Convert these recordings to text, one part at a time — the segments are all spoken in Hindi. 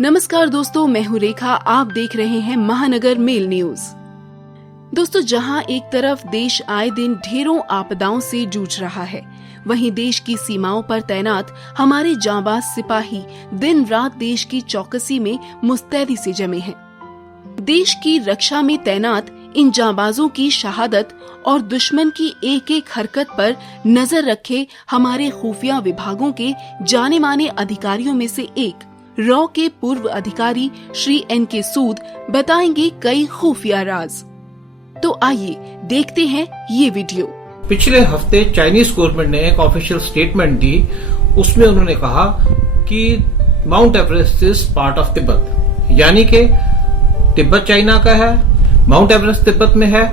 नमस्कार दोस्तों, मैं हूँ रेखा। आप देख रहे हैं महानगर मेल न्यूज। दोस्तों, जहां एक तरफ देश आए दिन ढेरों आपदाओं से जूझ रहा है, वहीं देश की सीमाओं पर तैनात हमारे जांबाज सिपाही दिन रात देश की चौकसी में मुस्तैदी से जमे हैं। देश की रक्षा में तैनात इन जांबाजों की शहादत और दुश्मन की एक एक हरकत पर नजर रखे हमारे खुफिया विभागों के जाने माने अधिकारियों में से एक रॉ के पूर्व अधिकारी श्री एन.के. सूद बताएंगे कई खुफिया राज। तो आइए देखते हैं ये वीडियो। पिछले हफ्ते चाइनीज गवर्नमेंट ने एक ऑफिशियल स्टेटमेंट दी। उसमें उन्होंने कहा कि mount Everest is part of Tibet, यानी कि तिब्बत चाइना का है, माउंट एवरेस्ट तिब्बत में है,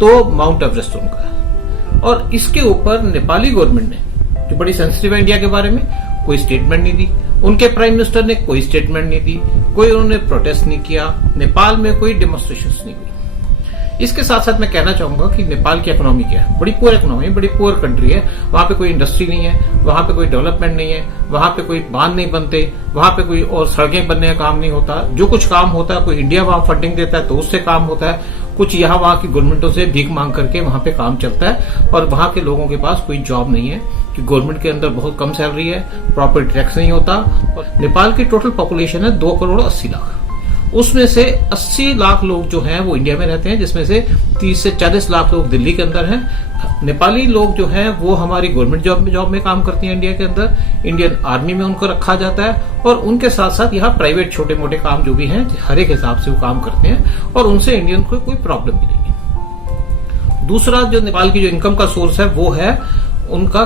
तो माउंट एवरेस्ट उनका है। और इसके ऊपर नेपाली गवर्नमेंट ने, जो बड़ी सेंसिटिव है इंडिया के बारे में, कोई स्टेटमेंट नहीं दी। उनके प्राइम मिनिस्टर ने कोई स्टेटमेंट नहीं दी, कोई उन्होंने प्रोटेस्ट नहीं किया, नेपाल में कोई डेमोन्स्ट्रेशंस नहीं हुई। इसके साथ साथ मैं कहना चाहूंगा कि नेपाल की इकोनॉमी क्या है, बड़ी पुअर इकोनॉमी, बड़ी पुअर कंट्री है। वहां पे कोई इंडस्ट्री नहीं है, वहां पे कोई डेवलपमेंट नहीं है, वहां पे कोई बांध नहीं बनते, वहां पे कोई और सड़कें बनने का काम नहीं होता। जो कुछ काम होता है, कोई इंडिया वहां फंडिंग देता है तो उससे काम होता है, कुछ यहाँ वहां की गवर्नमेंटों से भीख मांग करके वहां पे काम चलता है। और वहां के लोगों के पास कोई जॉब नहीं है कि गवर्नमेंट के अंदर बहुत कम सैलरी है, प्रॉपर टैक्स नहीं होता। और नेपाल की टोटल पॉपुलेशन है 2 करोड़ 80 लाख। उसमें से 80 लाख लोग जो हैं वो इंडिया में रहते हैं, जिसमें से 30 से 40 लाख लोग दिल्ली के अंदर हैं। नेपाली लोग जो हैं वो हमारी गवर्नमेंट जॉब में काम करती हैं इंडिया के अंदर, इंडियन आर्मी में उनको रखा जाता है। और उनके साथ साथ यहाँ प्राइवेट छोटे मोटे काम जो भी हैं, हर एक हिसाब से वो काम करते हैं और उनसे इंडियन को कोई प्रॉब्लम नहीं है। दूसरा जो नेपाल की जो इनकम का सोर्स है वो है उनका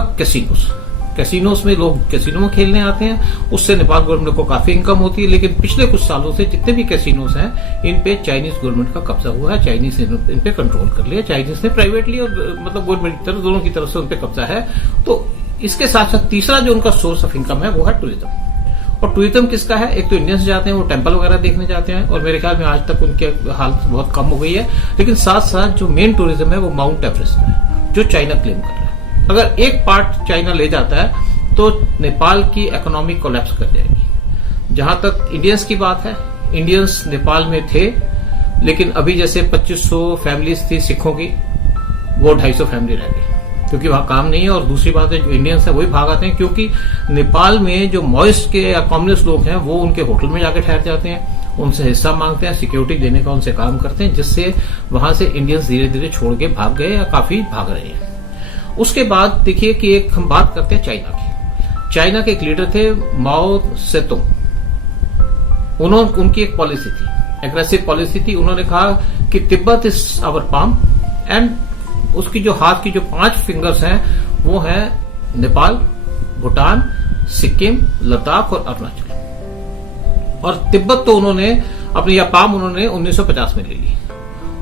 कैसीनोस में लोग कैसीनो में खेलने आते हैं, उससे नेपाल गवर्नमेंट को काफी इनकम होती है। लेकिन पिछले कुछ सालों से जितने भी कैसीनोस हैं, इन पे चाइनीज गवर्नमेंट का कब्जा हुआ है, चाइनीज ने इन पे कंट्रोल कर लिया। चाइनीज ने प्राइवेटली और मतलब गवर्नमेंट की तरफ, दोनों की तरफ से उन पे कब्जा है। तो इसके साथ साथ तीसरा जो उनका सोर्स ऑफ इनकम है वो है टूरिज्म। और टूरिज्म किसका है? एक तो इंडियंस जाते हैं, वो टेम्पल वगैरह देखने जाते हैं, और मेरे ख्याल में आज तक उनकी हालत बहुत कम हो गई है। लेकिन साथ साथ जो मेन टूरिज्म है वो माउंट एवरेस्ट है, जो चाइना क्लेम कर रहा है। अगर एक पार्ट चाइना ले जाता है तो नेपाल की इकोनॉमी कोलैप्स कर जाएगी। जहां तक इंडियंस की बात है, इंडियंस नेपाल में थे, लेकिन अभी जैसे 2500 फैमिलीज थी सिखों की, वो 250 फैमिली रह गई, क्योंकि वहां काम नहीं है। और दूसरी बात है, जो इंडियंस है वही भाग आते हैं, क्योंकि नेपाल में जो मॉइस्ट के या कम्युनिस्ट लोग हैं वो उनके होटल में जाकर ठहर जाते हैं, उनसे हिस्सा मांगते हैं, सिक्योरिटी देने का उनसे काम करते हैं, जिससे वहां से इंडियंस धीरे धीरे छोड़ के भाग गए या काफी भाग रहे हैं। उसके बाद देखिए कि एक हम बात करते हैं चाइना की। चाइना के एक लीडर थे माओ सेतुंग। उनकी एक पॉलिसी थी, एग्रेसिव पॉलिसी थी। उन्होंने कहा कि Tibet is our palm, and उसकी जो हाथ की जो 5 फिंगर्स हैं वो हैं नेपाल, भूटान, सिक्किम, लद्दाख और अरुणाचल। और तिब्बत तो उन्होंने अपनी या पाम उन्होंने 1950 में ले ली।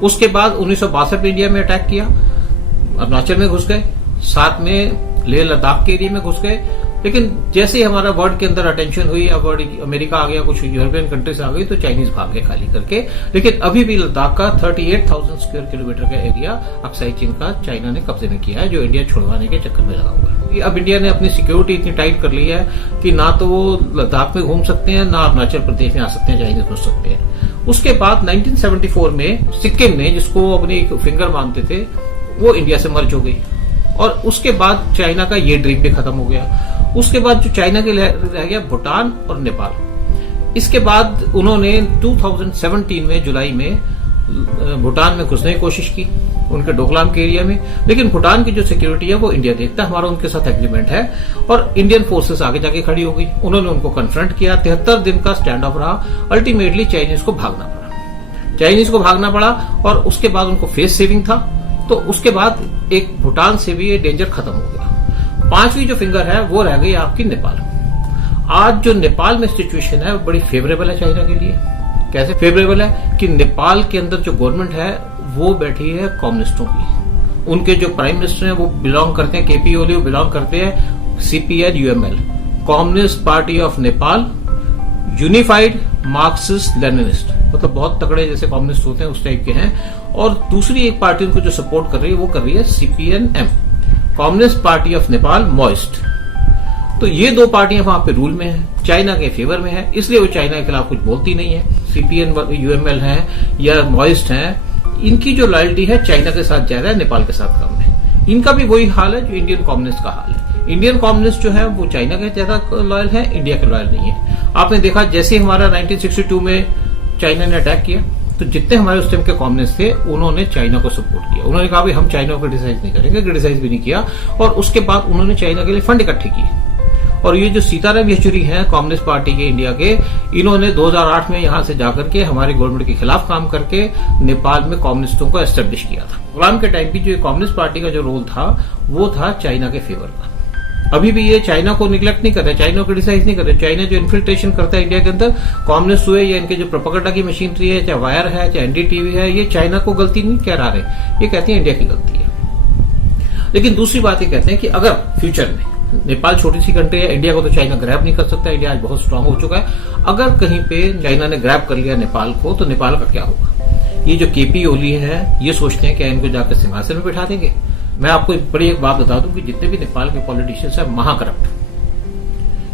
उसके बाद 1962 में इंडिया में अटैक किया, अरुणाचल में घुस गए, साथ में लेह लद्दाख के एरिया में घुस गए। लेकिन जैसे ही हमारा वर्ल्ड के अंदर अटेंशन हुई, अब वर्ल्ड अमेरिका आ गया, कुछ यूरोपियन कंट्रीज आ गई, तो चाइनीज भाग गए खाली करके। लेकिन अभी भी लद्दाख का 38,000 स्क्वायर किलोमीटर का एरिया अक्साई चीन का चाइना ने कब्जे में किया है, जो इंडिया छुड़वाने के चक्कर में लगा हुआ है। अब इंडिया ने अपनी सिक्योरिटी इतनी टाइट कर ली है कि ना तो वो लद्दाख में घूम सकते हैं, ना अरुणाचल प्रदेश में आ सकते हैं, चाइनीज घुस सकते हैं। उसके बाद 1974 में सिक्किम ने, जिसको अपनी एक फिंगर मानते थे, वो इंडिया से मर्ज हो गई। और उसके बाद चाइना का ये ड्रीम भी खत्म हो गया। उसके बाद जो चाइना के रह गया भूटान और नेपाल। इसके बाद उन्होंने 2017 में जुलाई में भूटान में घुसने की कोशिश की, उनके डोकलाम के एरिया में। लेकिन भूटान की जो सिक्योरिटी है वो इंडिया देखता है, हमारा उनके साथ एग्रीमेंट है। और इंडियन फोर्सेस आगे जाके खड़ी हो गई, उन्होंने उनको कन्फ्रंट किया। 73 दिन का स्टैंड ऑफ रहा। अल्टीमेटली चाइनीज को भागना पड़ा। और उसके बाद उनको फेस सेविंग था, तो उसके बाद एक भूटान से भी ये डेंजर खत्म हो गया। 5वीं जो फिंगर है वो रह गई आपकी नेपाल। आज जो नेपाल में सिचुएशन है वो बड़ी फेवरेबल है चाइना के लिए। कैसे फेवरेबल है कि नेपाल के अंदर जो गवर्नमेंट है वो बैठी है कम्युनिस्टों की। उनके जो प्राइम मिनिस्टर हैं वो बिलोंग करते हैं, केपी ओली, वो बिलोंग करते हैं CPN-UML, communist party of Nepal, unified Marxist Leninist, मतलब बहुत तगड़े जैसे कम्युनिस्ट होते हैं उस टाइप के हैं। और दूसरी एक पार्टी उनको जो सपोर्ट कर रही है वो कर रही है CPN-M, communist party of Nepal moist. तो ये 2 पार्टियां वहां पे रूल में हैं। चाइना के फेवर में है, इसलिए वो चाइना के खिलाफ कुछ बोलती नहीं है। सीपीएन यूएमएल है या मॉइस्ट है, इनकी जो लॉयल्टी है चाइना के साथ ज्यादा है, नेपाल के साथ कम है। इनका भी वही हाल है जो इंडियन कम्युनिस्ट का हाल है। इंडियन कम्युनिस्ट जो है वो चाइना के ज्यादा लॉयल है, इंडिया के लॉयल नहीं है। आपने देखा जैसे हमारा 1962 में चाइना ने अटैक किया तो जितने हमारे उस टाइम के कम्युनिस्ट थे उन्होंने चाइना को सपोर्ट किया। उन्होंने कहा भाई हम चाइना को क्रिटिसाइज नहीं करेंगे, क्रिटिसाइज भी नहीं किया, और उसके बाद उन्होंने चाइना के लिए फंड इकट्ठे किए। और ये जो सीताराम येचुरी हैं कम्युनिस्ट पार्टी के इंडिया के, इन्होंने 2008 में यहां से जाकर के हमारे गवर्नमेंट के खिलाफ काम करके नेपाल में कम्युनिस्टों को एस्टेब्लिश किया था। गुलाम के टाइम की जो कम्युनिस्ट पार्टी का जो रोल था वो था चाइना के फेवर का। अभी भी ये चाइना को निगलेक्ट नहीं कर रहे, चाइना को क्रिटिसाइज नहीं कर रहे। चाइना जो इन्फिल्ट्रेशन करता है इंडिया के अंदर, कम्युनिस्ट हुए या इनके जो प्रोपेगेंडा की मशीनरी है, चाहे वायर है, चाहे एनडीटीवी है, ये चाइना को गलती नहीं कह रहे, ये कहते हैं इंडिया की गलती है। लेकिन दूसरी बात ये कहते हैं कि अगर फ्यूचर में नेपाल छोटी सी कंट्री है, इंडिया को तो चाइना ग्रैब नहीं कर सकता, इंडिया आज बहुत स्ट्रांग हो चुका है। अगर कहीं पे चाइना ने ग्रैब कर लिया नेपाल को तो नेपाल का क्या होगा? ये जो केपी ओली है ये सोचते हैं क्या इनको जाकर सिंहासन में बिठा देंगे? मैं आपको बड़ी एक बात बता दूं कि जितने भी नेपाल के पॉलिटिशियंस है महाकरप्ट,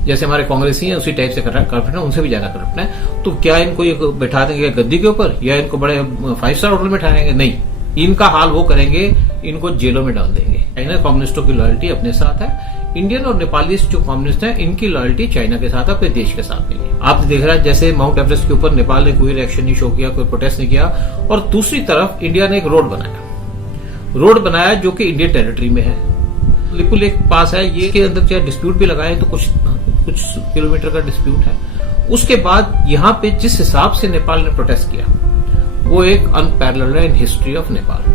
जैसे हमारे कांग्रेसी हैं उसी टाइप से करप्ट है, उनसे भी ज्यादा करप्ट है। तो क्या इनको ये बैठा देंगे गद्दी के ऊपर या इनको बड़े 5 स्टार होटल में ठहराएंगे? नहीं, इनका हाल वो करेंगे, इनको जेलों में डाल देंगे। चाइना कम्युनिस्टों की लॉयल्टी अपने साथ है, इंडियन और नेपाली जो कम्युनिस्ट हैं इनकी लॉयल्टी चाइना के साथ, अपने देश के साथ नहीं है। आप देख रहा है जैसे माउंट एवरेस्ट के ऊपर नेपाल ने कोई रिएक्शन नहीं शो किया, कोई प्रोटेस्ट नहीं किया, और दूसरी तरफ इंडिया ने एक रोड बनाया जो कि इंडियन टेरिटरी में है। लिपु लेक पास है, ये के अंदर चाहे डिस्प्यूट भी लगाए तो कुछ किलोमीटर का डिस्प्यूट है। उसके बाद यहाँ पे जिस हिसाब से नेपाल ने प्रोटेस्ट किया वो एक अनपैरेलल्ड है इन हिस्ट्री ऑफ नेपाल।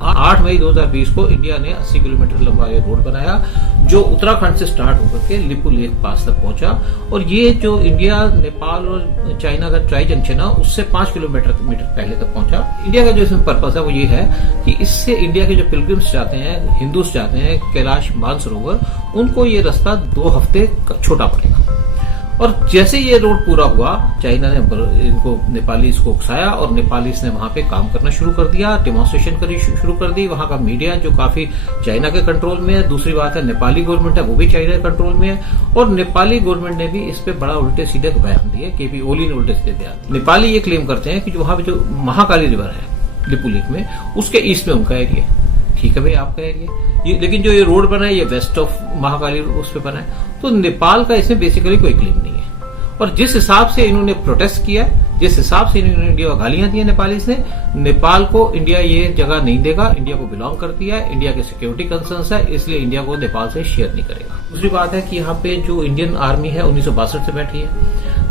8 मई 2020 को इंडिया ने 80 किलोमीटर लंबा ये रोड बनाया जो उत्तराखंड से स्टार्ट होकर के लिपु लेक पास तक पहुंचा, और ये जो इंडिया नेपाल और चाइना का ट्राई जंक्शन है उससे 5 किलोमीटर पहले तक पहुंचा। इंडिया का जो इसमें पर्पस है वो ये है कि इससे इंडिया के जो पिलग्रिम्स जाते हैं, हिंदूस जाते हैं कैलाश मानसरोवर, उनको ये रास्ता 2 हफ्ते छोटा पड़ेगा। और जैसे ये रोड पूरा हुआ चाइना ने इनको नेपाली इसको उकसाया और नेपाली ने वहां पे काम करना शुरू कर दिया, डेमोन्स्ट्रेशन करनी शुरू कर दी। वहां का मीडिया जो काफी चाइना के कंट्रोल में है, दूसरी बात है नेपाली गवर्नमेंट है वो भी चाइना के कंट्रोल में है, और नेपाली गवर्नमेंट ने भी इस पे बड़ा उल्टे सीधे बयान दिए। केपी ओली ने उल्टे सीधे बयान दिए। नेपाली ये क्लेम करते हैं कि जो वहां पे जो महाकाली रिवर है लिपु लेक में, उसके ईस्ट में उनका एरिया, ठीक है भाई आपका एरिया ये, लेकिन जो ये रोड बना है ये वेस्ट ऑफ महाकाली उस पे बना है, तो नेपाल का इसमें बेसिकली कोई क्लेम नहीं है। और जिस हिसाब से इन्होंने प्रोटेस्ट किया, जिस हिसाब से इन्होंने इंडिया को गालियां दी नेपाली ने, नेपाल को इंडिया ये जगह नहीं देगा, इंडिया को बिलोंग करती है, इंडिया के सिक्योरिटी कंसर्न्स है, इसलिए इंडिया को नेपाल से शेयर नहीं करेगा। दूसरी बात है कि यहाँ पे जो इंडियन आर्मी है 1962 से बैठी है,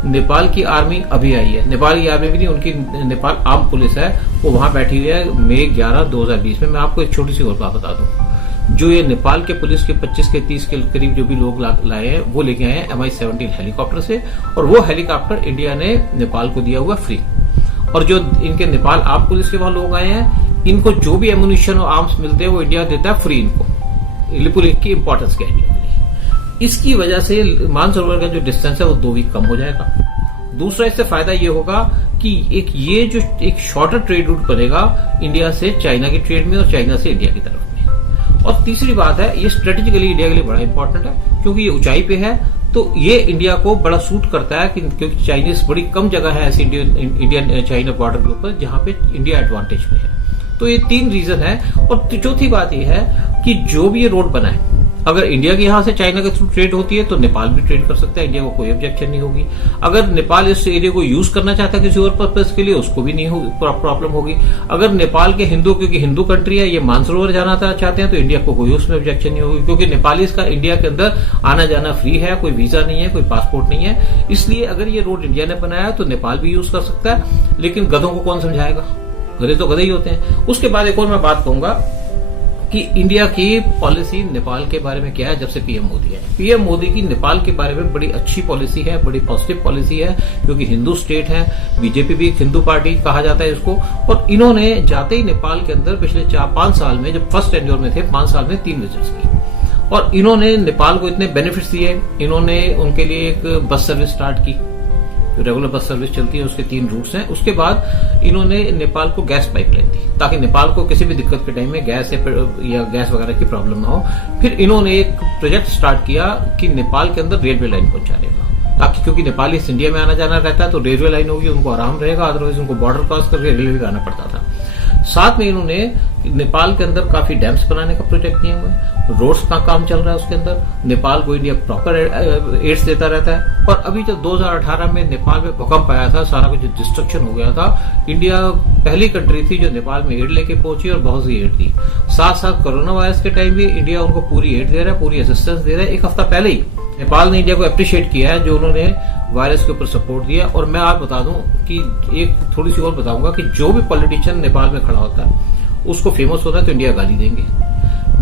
नेपाल की आर्मी अभी आई है, नेपाल की आर्मी भी नहीं, उनकी नेपाल आर्म पुलिस है वो वहां बैठी हुई है मई 11, 2020 में। मैं आपको एक छोटी सी और बात बता दूं, जो ये नेपाल के पुलिस के 25 के 30 के करीब जो भी लोग लाए हैं वो लेके आए हैं MI-17 हेलीकॉप्टर से, और वो हेलीकॉप्टर इंडिया ने नेपाल को दिया हुआ फ्री। और जो इनके नेपाल आर्म पुलिस के वहां लोग आए हैं, इनको जो भी एमुनिशन और आर्म्स मिलते हैं वो इंडिया देता है फ्री इनको, लिपु लेक की इंपॉर्टेंस क्या है। इसकी वजह से मानसरोवर का जो डिस्टेंस है वो 2 वीक कम हो जाएगा। दूसरा इससे फायदा ये होगा कि ये जो एक शॉर्टर ट्रेड रूट बनेगा इंडिया से चाइना की ट्रेड में और चाइना से इंडिया की तरफ में। और तीसरी बात है ये स्ट्रेटेजिकली इंडिया के लिए बड़ा इंपॉर्टेंट है क्योंकि ये ऊंचाई पे है, तो ये इंडिया को बड़ा सूट करता है क्योंकि चाइनीज बड़ी कम जगह है ऐसी इंडियन चाइना बॉर्डर के ऊपर जहां पे इंडिया एडवांटेज में है। तो ये 3 रीजन है। और चौथी बात ये है कि जो भी ये रोड बना है, अगर इंडिया के यहां से चाइना के थ्रू ट्रेड होती है तो नेपाल भी ट्रेड कर सकता है, इंडिया को कोई ऑब्जेक्शन नहीं होगी। अगर नेपाल इस एरिया को यूज करना चाहता है किसी और पर्पज के लिए, उसको भी नहीं प्रॉब्लम होगी। अगर नेपाल के हिंदू, क्योंकि हिंदू कंट्री है, ये मानसरोवर जाना चाहते हैं तो इंडिया को कोई उसमें ऑब्जेक्शन नहीं होगी, क्योंकि नेपालीज का इंडिया के अंदर आना जाना फ्री है, कोई वीजा नहीं है, कोई पासपोर्ट नहीं है। इसलिए अगर ये रोड इंडिया ने बनाया तो नेपाल भी यूज कर सकता है, लेकिन गधों को कौन समझाएगा, गधे तो गधे ही होते हैं। उसके बाद एक और मैं बात कहूंगा कि इंडिया की पॉलिसी नेपाल के बारे में क्या है जब से पीएम मोदी है। पीएम मोदी की नेपाल के बारे में बड़ी अच्छी पॉलिसी है, बड़ी पॉजिटिव पॉलिसी है, क्योंकि हिंदू स्टेट है, बीजेपी भी एक हिंदू पार्टी कहा जाता है इसको। और इन्होंने जाते ही नेपाल के अंदर पिछले 4-5 साल में, जब फर्स्ट टेन्योर में थे 5 साल में 3 विजिट्स की, और इन्होंने नेपाल को इतने बेनिफिट्स दिए। इन्होंने उनके लिए एक बस सर्विस स्टार्ट की, रेगुलर बस सर्विस चलती है, उसके 3 रूट्स हैं। उसके बाद इन्होंने नेपाल को गैस पाइपलाइन दी ताकि नेपाल को किसी भी दिक्कत के टाइम में गैस या गैस वगैरह की प्रॉब्लम ना हो। फिर इन्होंने एक प्रोजेक्ट स्टार्ट किया कि नेपाल के अंदर रेलवे लाइन पहुंचाने का, ताकि क्योंकि नेपाली इंडिया में आना जाना रहता है तो रेलवे लाइन होगी, उनको आराम रहेगा, अदरवाइज उनको बॉर्डर क्रॉस करके रेलवे आना पड़ता था। साथ में इन्होंने नेपाल के अंदर काफी डैम्स बनाने का प्रोजेक्ट किया हुआ है, रोड्स का काम चल रहा है उसके अंदर, नेपाल को इंडिया प्रॉपर एड्स देता रहता है। और अभी जब 2018 में नेपाल में भूकंप आया था, सारा कुछ डिस्ट्रक्शन हो गया था, इंडिया पहली कंट्री थी जो नेपाल में एड लेके पहुंची और बहुत सी एड दी। साथ साथ कोरोना वायरस के टाइम भी इंडिया उनको पूरी एड दे रहा है, पूरी असिस्टेंस दे रहा है। एक हफ्ता पहले ही नेपाल ने इंडिया को अप्रिशिएट किया है जो उन्होंने वायरस के ऊपर सपोर्ट दिया। और मैं आप बता दूं कि एक थोड़ी सी और बताऊंगा कि जो भी पॉलिटिशियन नेपाल में खड़ा होता है उसको फेमस होता है तो इंडिया गाली देंगे।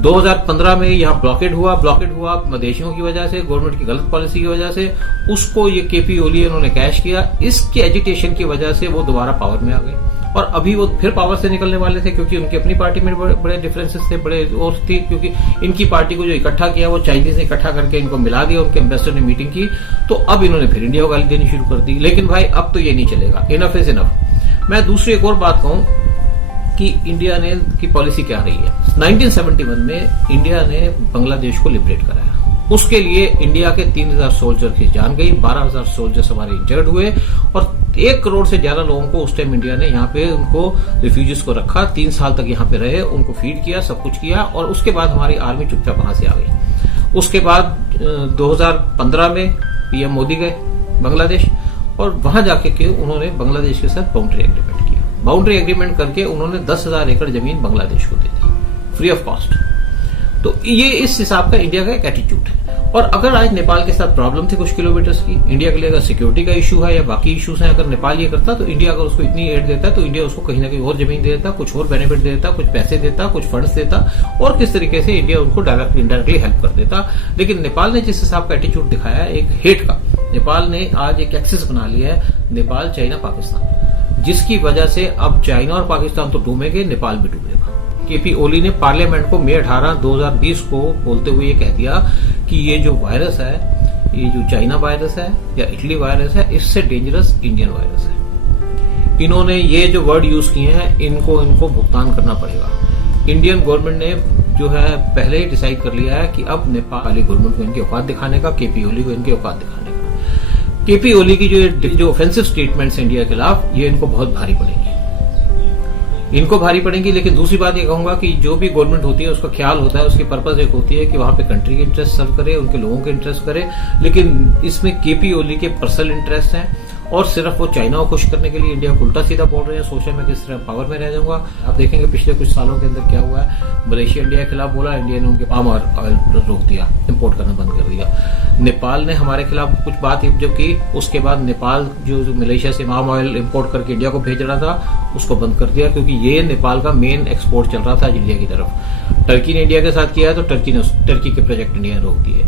2015 में यहाँ ब्लॉकेड हुआ मदेशियों की वजह से, गवर्नमेंट की गलत पॉलिसी की वजह से, उसको ये केपी ओली इन्होंने कैश किया। इसके एजिटेशन की वजह से वो दोबारा पावर में आ गए और अभी वो फिर पावर से निकलने वाले थे क्योंकि उनकी अपनी पार्टी में बड़े डिफरेंसेस थे, बड़े और थी, क्योंकि इनकी पार्टी को जो इकट्ठा किया वो चाइनीज ने इकट्ठा करके इनको मिला दिया, उनके एम्बेसडर ने मीटिंग की, तो अब इन्होंने फिर इंडिया को गाली देनी शुरू कर दी। लेकिन भाई अब तो ये नहीं चलेगा, इनफ इज इनफ। मैं दूसरी एक और बात कहूं कि इंडिया ने की पॉलिसी क्या रही है। 1971 में इंडिया ने बांग्लादेश को लिबरेट कराया, उसके लिए इंडिया के 3000 सोल्जर की जान गई, 12000 सोल्जर्स हमारे इंजर्ड हुए और 1 करोड़ से ज्यादा लोगों को उस टाइम इंडिया ने यहाँ पे उनको रिफ्यूजीज को रखा, 3 साल तक यहाँ पे रहे, उनको फीड किया, सब कुछ किया और उसके बाद हमारी आर्मी चुपचाप वहां से आ गई। उसके बाद 2015 में पीएम मोदी गए बांग्लादेश और वहां जाके के उन्होंने बांग्लादेश के साथ बाउंड्री एग्रीमेंट किया। बाउंड्री एग्रीमेंट करके उन्होंने 10,000 एकड़ जमीन बांग्लादेश को दे दी फ्री ऑफ कॉस्ट। तो ये इस हिसाब का इंडिया का एक एटीट्यूड है। और अगर आज नेपाल के साथ प्रॉब्लम थी कुछ किलोमीटर्स की, इंडिया के लिए अगर सिक्योरिटी का इशू है या बाकी इश्यूज हैं, अगर नेपाल ये करता तो इंडिया अगर उसको इतनी एड देता तो इंडिया उसको कहीं ना कहीं और जमीन दे देता, कुछ और बेनिफिट दे देता, कुछ पैसे देता, कुछ फंड्स देता और किस तरीके से इंडिया उनको डायरेक्टली इनडायरेक्टली हेल्प कर देता। लेकिन नेपाल ने जिस हिसाब का एटीट्यूड दिखाया है, एक हेट का, नेपाल ने आज एक एक्सिस बना लिया है, नेपाल चाइना पाकिस्तान, जिसकी वजह से अब चाइना और पाकिस्तान तो डूबेंगे, नेपाल भी डूबेगा। केपी ओली ने पार्लियामेंट को मई 18, 2020 को बोलते हुए ये कह दिया कि ये जो वायरस है, ये जो चाइना वायरस है या इटली वायरस है, इससे डेंजरस इंडियन वायरस है। इन्होंने ये जो वर्ड यूज किए हैं, इनको भुगतान करना पड़ेगा। इंडियन गवर्नमेंट ने जो है पहले ही डिसाइड कर लिया है कि अब नेपाली गवर्नमेंट को इनकी औकात दिखाने का, केपी ओली को इनकी औकात दिखाने का। केपी ओली की जो ऑफेंसिव स्टेटमेंट्स इंडिया के खिलाफ, ये इनको बहुत भारी पड़ेगी, इनको भारी पड़ेंगी। लेकिन दूसरी बात ये कहूंगा कि जो भी गवर्नमेंट होती है उसका ख्याल होता है, उसकी पर्पज एक होती है कि वहां पे कंट्री के इंटरेस्ट सर्व करे, उनके लोगों के इंटरेस्ट करे। लेकिन इसमें केपी ओली के पर्सनल इंटरेस्ट हैं और सिर्फ वो चाइना को खुश करने के लिए इंडिया को उल्टा सीधा बोल रहे हैं, सोचे मैं किस तरह पावर में रह जाऊंगा। आप देखेंगे पिछले कुछ सालों के अंदर क्या हुआ है, मलेशिया इंडिया के खिलाफ बोला, इंडिया ने उनके पाम ऑयल रोक दिया, इंपोर्ट करना बंद कर दिया। नेपाल ने हमारे खिलाफ कुछ बात जब की, उसके बाद नेपाल जो मलेशिया से पाम ऑयल इंपोर्ट करके इंडिया को भेज रहा था उसको बंद कर दिया, क्योंकि ये नेपाल का मेन एक्सपोर्ट चल रहा था इंडिया की तरफ। टर्की ने इंडिया के साथ किया है तो टर्की के प्रोजेक्ट इंडिया ने रोक दिए।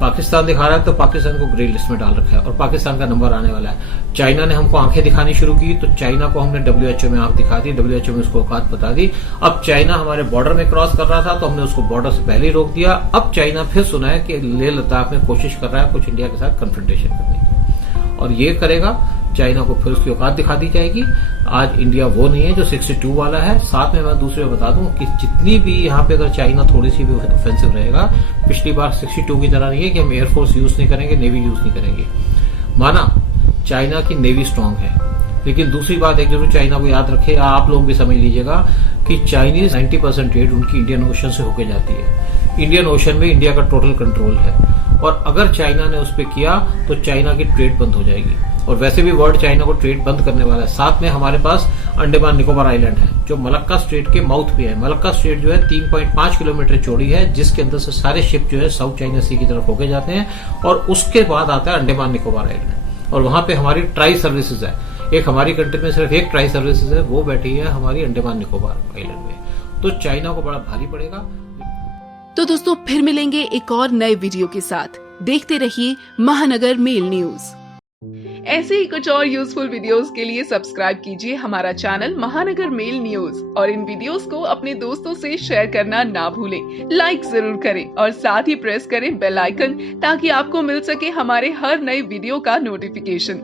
पाकिस्तान दिखा रहा है तो पाकिस्तान को ग्रे लिस्ट में डाल रखा है और पाकिस्तान का नंबर आने वाला है। चाइना ने हमको आंखें दिखानी शुरू की तो चाइना को हमने WHO में आंख दिखा दी, WHO में उसको औकात बता दी। अब चाइना हमारे बॉर्डर में क्रॉस कर रहा था तो हमने उसको बॉर्डर से पहले ही रोक दिया। अब चाइना फिर सुना है कि लेह लद्दाख में कोशिश कर रहा है कुछ इंडिया के साथ कन्फ्रंटेशन करने की, और ये करेगा चाइना को फिर उसकी औकात दिखा दी जाएगी। आज इंडिया वो नहीं है जो 62 वाला है। साथ में मैं दूसरे बता दूं कि जितनी भी यहाँ पे अगर चाइना थोड़ी सी भी ऑफेंसिव रहेगा, पिछली बार 62 की तरह नहीं है कि हम एयरफोर्स यूज नहीं करेंगे, नेवी यूज नहीं करेंगे। माना चाइना की नेवी स्ट्रांग है, लेकिन दूसरी बात एक जरूर चाइना को याद रखे, आप लोग भी समझ लीजिएगा कि चाइनीज 90% ट्रेड उनकी इंडियन ओशन से होके जाती है। इंडियन ओशन में इंडिया का टोटल कंट्रोल है और अगर चाइना ने उस पर किया तो चाइना की ट्रेड बंद हो जाएगी। और वैसे भी वर्ल्ड चाइना को ट्रेड बंद करने वाला है। साथ में हमारे पास अंडमान निकोबार आइलैंड है जो मलक्का स्ट्रेट के माउथ पे है। मलक्का स्ट्रेट जो है 3.5 किलोमीटर चौड़ी है, जिसके अंदर से सारे शिप जो है साउथ चाइना सी की तरफ होके जाते हैं और उसके बाद आता है अंडमान निकोबार आइलैंड। और वहां पे हमारी ट्राई सर्विसेज है, एक हमारी कंट्री में सिर्फ एक ट्राई सर्विसेज है, वो बैठी है हमारी अंडमान निकोबार आइलैंड में। तो चाइना को बड़ा भारी पड़ेगा। तो दोस्तों फिर मिलेंगे एक और नए वीडियो के साथ। देखते रहिए महानगर मेल न्यूज। ऐसे ही कुछ और यूजफुल वीडियोस के लिए सब्सक्राइब कीजिए हमारा चैनल महानगर मेल न्यूज और इन वीडियोस को अपने दोस्तों से शेयर करना ना भूलें। लाइक जरूर करें और साथ ही प्रेस करें बेल आइकन ताकि आपको मिल सके हमारे हर नए वीडियो का नोटिफिकेशन।